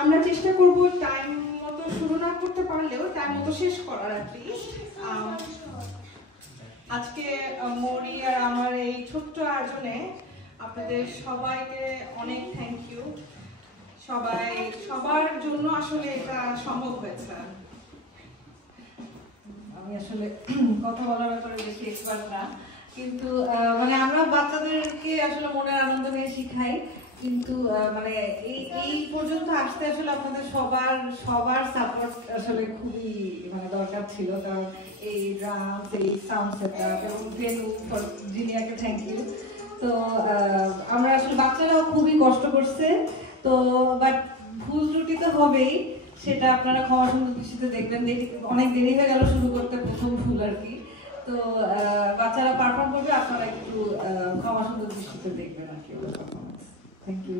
আমরা চেষ্টা করব টাইম মতো শুরু না করতে পারলেও টাইম মতো শেষ করার অ্যাটলিস্ট। আজকে মরি আর আমার এই ছোট্ট আয়োজনে আপনাদের সবাইকে অনেক থ্যাংক ইউ। সবার জন্য আসলে এটা সম্ভব হয়েছে। আমি আসলে কথা বলার ব্যাপারে বেশি এক্সপার্ট না, কিন্তু মানে আমরা বাচ্চাদেরকে আসলে মনের আনন্দ নিয়ে শিখাই, কিন্তু মানে এই পর্যন্ত আসতে আসলে আপনাদের সবার সাপোর্ট আসলে খুবই মানে দরকার ছিল, কারণ এই ড্রামস, এই সাউন্ড সেটআপ এবং ভেন্যু, জিনিয়াকে থ্যাংক ইউ। তো আমরা আসলে বাচ্চারাও খুবই কষ্ট করছে, তো বাট ভুল ত্রুটি তো হবেই, সেটা আপনারা ক্ষমা সুন্দর দৃষ্টিতে দেখবেন। অনেক দেরি হয়ে গেল শুরু করতে, প্রথম ভুল আর কি। তো বাচ্চারা পারফর্ম করবে, আপনারা একটু ক্ষমা সুন্দর দৃষ্টিতে দেখবেন আর কি। Thank you.